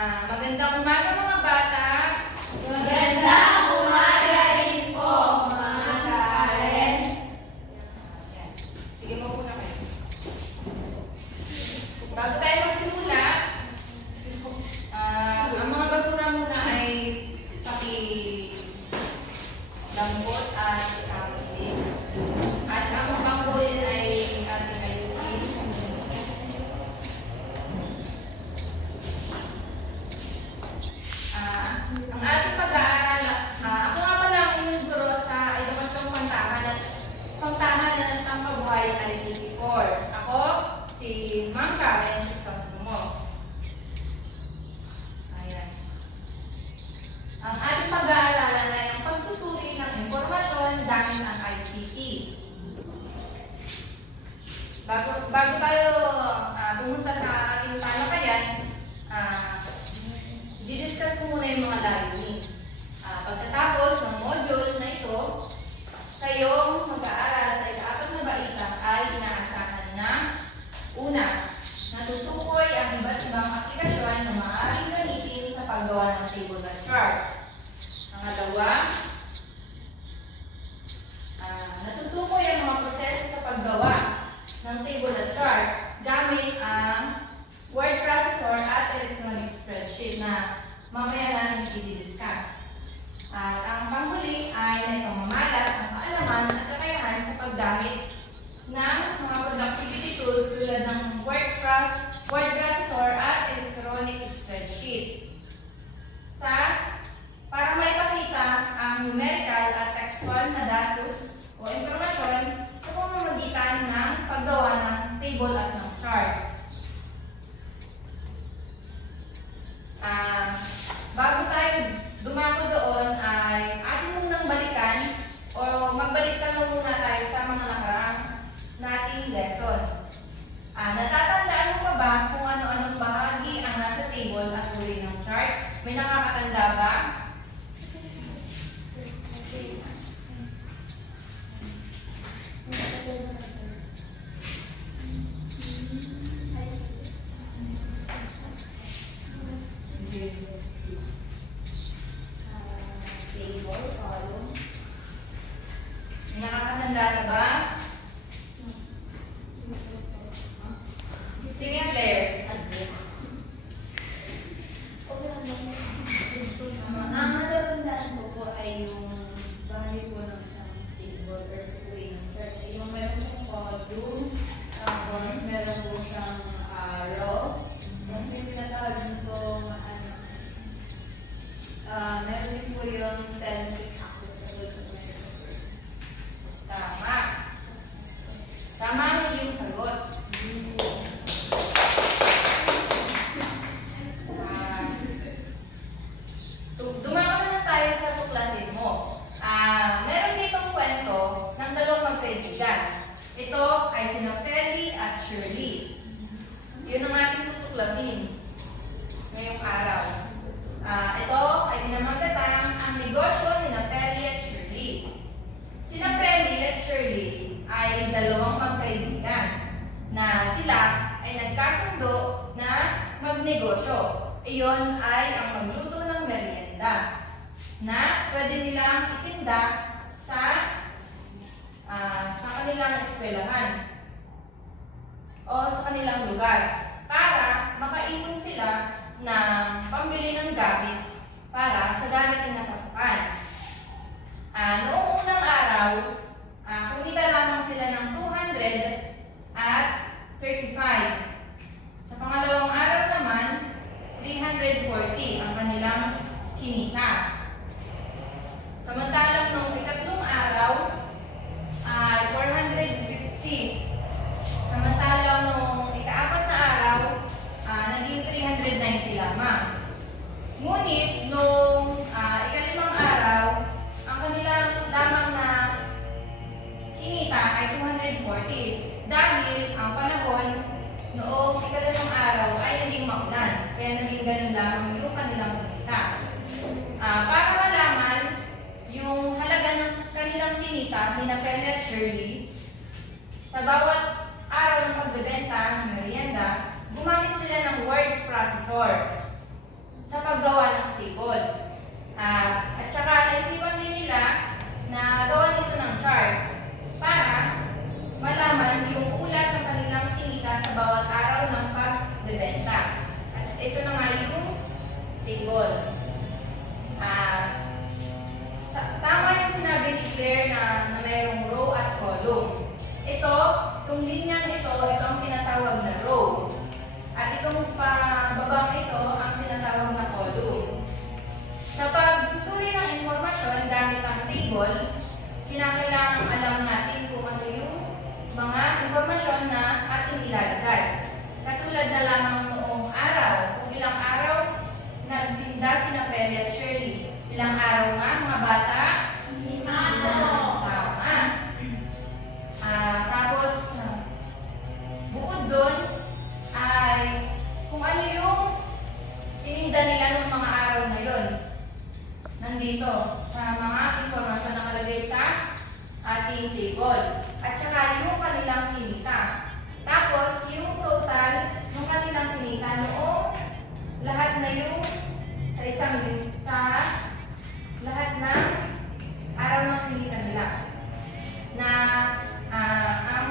Magandang umaga mga bata. Magandang umaga rin po, mga Karen. Yan. Sige mo muna kayo. Bago tayo magsimula, ang mga basura muna ay pakilambot at ikapit. At ang mga bangkulin ay ating ayusin. Ang ating pag-aaral, ako nga pala ang inyong guro sa Edukasyong Pantahanan at Pampabuhayan ICT4. Ako, si Ma'am Karen Crisostomo. Ayan. Ang ating pag-aaralan ay ang pagsusuri ng impormasyon gamit ang ICT. Bago tayo pumunta sa ating talakayan, didiscuss ko muna yung mga layunin. Pagkatapos ng module na ito, kayong mag-aaral sa ika-4 na baitang ay inaasahan na una, natutukoy ang iba't ibang aplikasyon na maaaring gamitin sa paggawa ng table at chart. Pangalawa, natutukoy ang mga proseso sa paggawa ng table at chart gamit ang word processor at electronic spreadsheet na mamaya natin i-discuss. At ang panghuli ay naipamamalat ang kaalaman at kakayahan sa paggamit ng mga productivity tools tulad ng word processor at electronic spreadsheets. Para maipakita ang numerical at textual na datos o informasyon sa pamamagitan ng paggawa ng table at ng chart. Bago tayo dumako doon ay atin munang balikan o magbalik muna tayo sa mga nakaraang nating lesson. Natatandaan mo pa ba kung ano-anong bahagi ang nasa table at uri ng chart? May nakakatanda ba? Table, column. May nakakatanda na ba? Sige, Claire. Ang matapandaan ko po ay yung bahagi po ng isang table or uri ng chart. Yung meron siyang column, tapos meron po siyang row, tapos may pinatawag nito meron din po yung stellic axis. Tama. Tama ang iyong sagot. Dumako na tayo sa tuklasin mo. Meron ditong kwento ng dalawang magkaibigan. Ito ay sina Feli at Shirley. Yun ang ating tutuklasin ngayong araw. Ito ay pinamagatang ang negosyo ni Feli at Shirley. Sina Feli at Shirley ay dalawang magkaibigan na sila ay nagkasundo na magnegosyo. Iyon ay ang magluto ng merienda na pwede nilang itinda sa kanilang eskwelahan o sa kanilang lugar para makaipon sila ng pambili ng gamit para sa darating na pasukan. Noong unang araw, kumita lamang sila ng 200 at 35. Sa pangalawang araw naman, 340 ang kanilang kinita. Samantalang noong ikatlong araw, ay 450. Samantalang noong ika-4 na araw, naging 390 lamang. Ngunit, noong ika-5 araw, ang kanilang lamang na kinita ay 240 dahil ang panahon noong ika-5 araw ay naging maulan. Kaya naging ganun lamang yung kanilang kinita. Para malaman yung halaga ng kanilang kinita ni Feli at Shirley, sa bawat araw ng pagbebenta ng merienda, gumamit sila ng word processor. sa paggawa ng table. At saka naisipan din nila na gawa nito ng chart para malaman yung ulat ng kanilang kinita sa bawat araw ng pagbebenta. At ito na nga yung table. Tama yung sinabi ni Claire na mayroong row at column. Itong linyang ito ang tinatawag na row. At itong pababang ito ang tinatawag na column. Sa pagsusuri ng impormasyon gamit ang table, kinakailangan alam natin kung ano yung mga impormasyon na ating ilalagay. Katulad na lamang noong araw, kung ilang araw nagtinda sina Perry at Shirley. Ilang araw nga, mga bata? Tama. Tapos, bukod doon, ay kung ano yung tininda nila ng mga araw na yon. Nandito, sa mga impormasyon na nakalagay sa ating table. At saka yung kanilang kinita. Tapos, yung total ng kanilang kinita noong lahat na yung sa lahat ng araw ng kinita nila. Na ang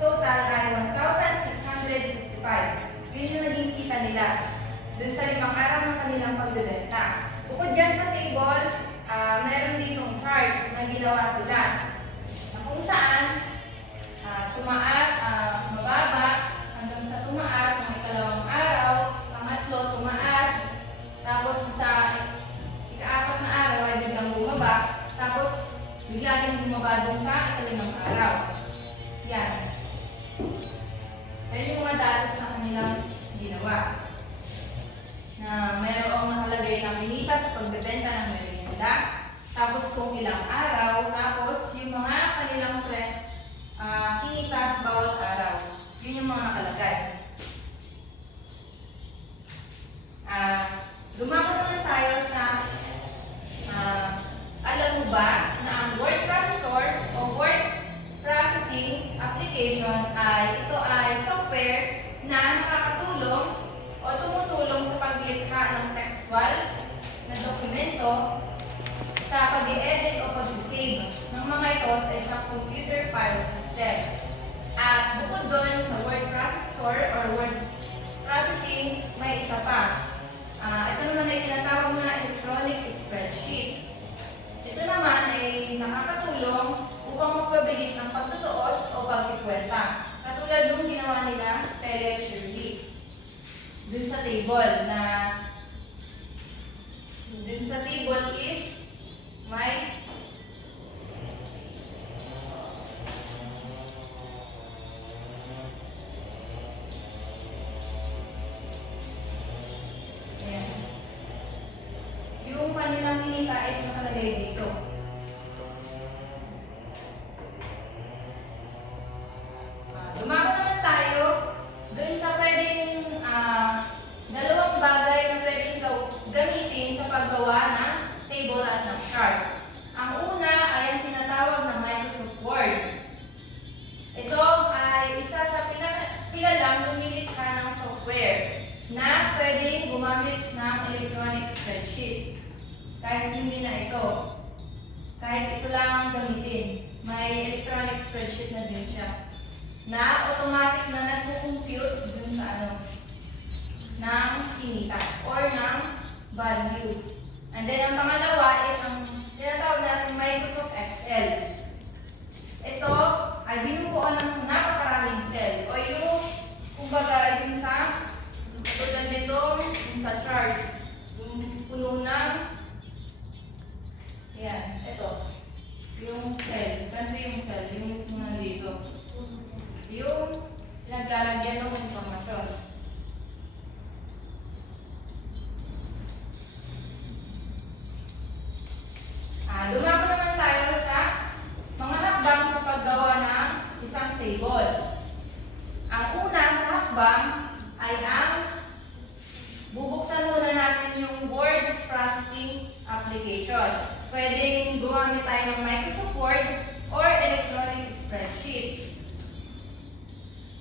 total ay 1,655. Yun yung naging kita nila dun sa 5 araw ng kanilang pagbebenta. Bukod dyan sa table, meron ditong chart na ginawa sila. Na kung saan tumaas, mababa, hanggang sa tumaas ng ikalawang araw, pangatlo tumaas, tapos sa ika-4 na araw ay biglang bumaba, tapos bigla din bumaba dun sa ika-5 araw. Yan. Yan yung mga datos na kanilang ginawa. Na mayroong nakalagay na kinita sa pagbebenta ng merienda, tapos kung ilang araw, tapos yung mga kanilang kinita bawat araw. Yun yung mga nakalagay. Lumako naman tayo sa alam mo ba na ang word processor o word processing application ito ay software na nakakatulong o tumutulong sa paglikha ng textual na dokumento sa pag-i-edit o pag-save ng mga ito sa isang computer file system. At bukod doon sa word processor or word processing, may isa pa. Ito naman ay tinatawag na electronic spreadsheet. Ito naman ay nakakatulong upang magpabilis ng pagtutuos o pagkikwenta. Katulad nung ginawa nila Perry at Shirley. Dun sa table is may yung kanilang kinita is nakalagay dito. Dumako naman tayo dun sa pwedeng dalawang bagay na pwedeng gamitin sa paggawa ng table at ng chart. Ang una ay ang tinatawag na Microsoft Word. Ito ay isa sa pinakakilalang lumilikha ng software na pwedeng gumamit ng electronic spreadsheet. Kahit hindi na ito. Kahit ito lang ang gamitin. May electronic spreadsheet na din siya. Na automatic na nagpo-compute dun sa ng kinita or ng value. And then ang pangalawa is ang tinatawag natin Microsoft Excel. Ito ay binubuo ng napakaraming cell o yung kumbaga yung sa tulad nito yung sa chart yung puno ng yan, ito yung cell, ganito yung cell yung mismo nandito yung naglalagyan ng informasyon. Dumako naman tayo sa mga hakbang sa paggawa ng isang table. Ang una sa hakbang ay ang bubuksan muna natin yung word processing application. Pwedeng gumamit tayo ng Microsoft Word or electronic spreadsheet.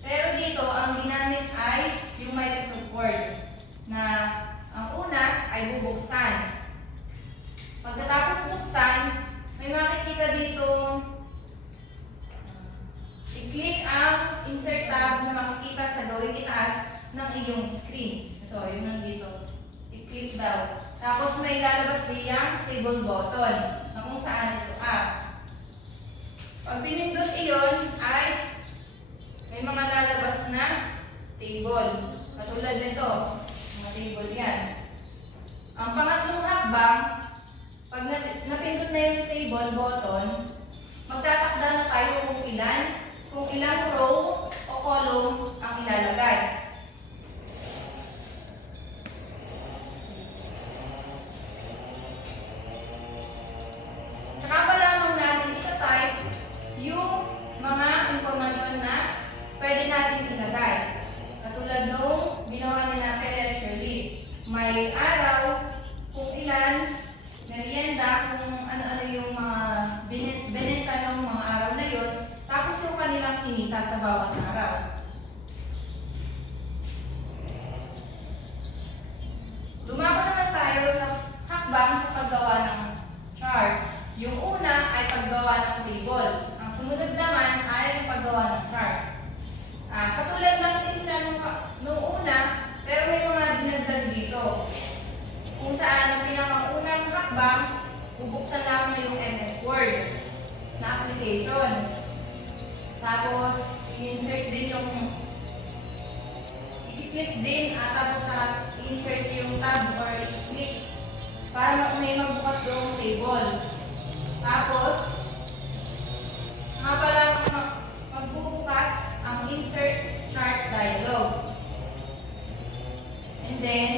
Pero dito, ang ginamit ay yung Microsoft Word na ang una ay bubuksan. Pagkatapos buksan, may makikita dito, i-click ang insert tab na makikita sa gawing itaas ng iyong screen. Ito, yun nandito. I-click daw. Tapos may lalabas diyang table button na kung saan ito Pag pinindot iyon ay may mga lalabas na table. Katulad nito, mga table yan. Ang pangatlong hakbang, pag napindot na yung table button, magtatakda na tayo kung ilang row o column ang ilalagay. Saka pa lamang natin ita-type yung mga impormasyon na pwede natin ilagay. Katulad nung ginawa nila Pele Shirley. May araw, kung ilan, merienda, kung ano-ano yung mga binenta ng mga araw na yun, tapos yung kanilang kinita sa bawat araw. Lumako naman tayo sa hakbang sa paggawa ng chart. Yung una ay paggawa ng table. Ang sumunod naman ay yung paggawa ng chart. Katulad lang din siya nung una, pero may mga dinagdag dito. Kung saan ang pinakaunang hakbang, bubuksan lang na yung MS Word na application. Tapos, i-insert din yung i-click din tapos i-insert yung tab or i-click para may magbukas yung table. Tapos, nga pala magbubukas ang insert chart dialog. And then,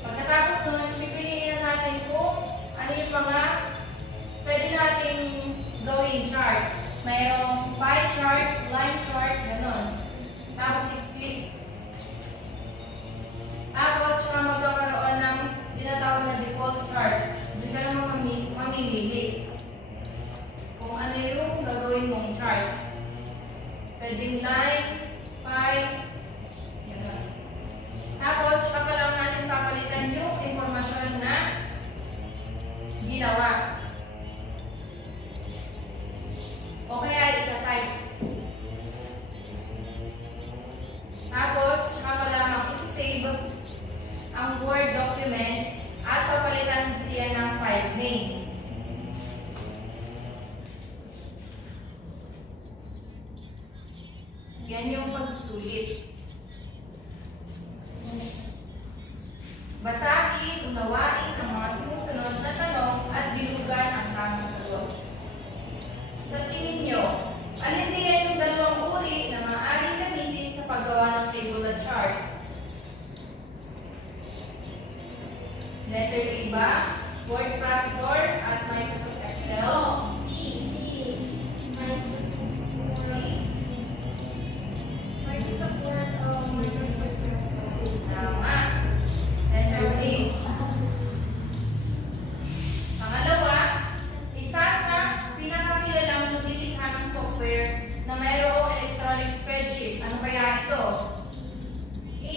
pagkatapos nun, pipiliin na natin kung ano yung mga pwede nating gawing chart. Mayroong pie chart, line chart, gano'n. Tapos i-click. Tapos, siya magkakaroon ng tinatawag na default chart. Hindi ka naman mamimili kung ano yung gagawin mong chart. Pwedeng line, pie, gano'n. Tapos, siya pa lang natin papalitan yung impormasyon na ginawa. O kaya ita-type. Tapos, siya pa lamang isi-save ang Word document at papalitan siya ng file name. Yan yung pagsusulit. Basahin, unawain ang mga sumusunod na tanong at bilugan ang tamang sagot. Sa tingin nyo, alin din yung dalawang uri na maaaring gamitin sa paggawa ng table at chart? Letter A ba? Word processor at Microsoft Excel? Microsoft Word o Microsoft Excel? Tama. Letter C. Pangalawa, isa sa pinakakilalang naglilikha ng software na mayroong electronic spreadsheet. Ano kaya ito? A.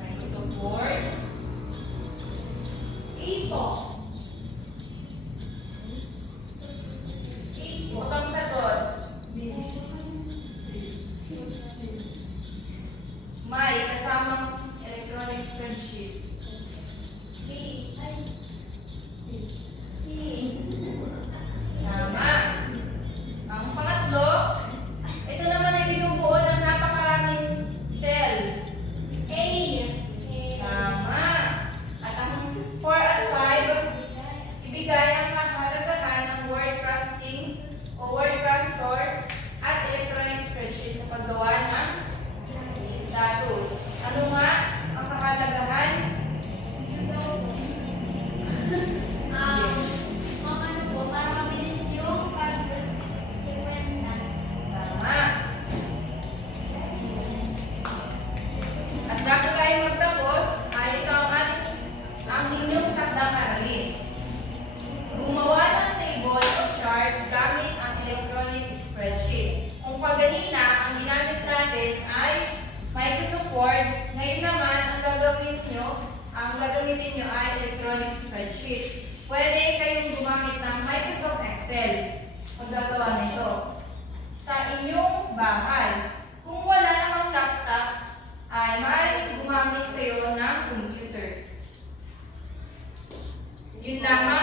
Microsoft Word. A po. A po. Bukang sagot. May kasamang electronic spreadsheet. B. C. Tama. Ang pangatlo, ito naman ay binubuo ng napakaraming cell. A. Tama. At ang 4 at 5, ibigay ang kahalagahan ng word processing o word processor at electronic spreadsheet sa paggawa ng datos. Ano nga ang kahalagahan gagamitin nyo ay electronic spreadsheet. Pwede kayong gumamit ng Microsoft Excel pag gagawa nito sa inyong bahay. Kung wala namang laptop, ay maaaring gumamit kayo ng computer. Yun lamang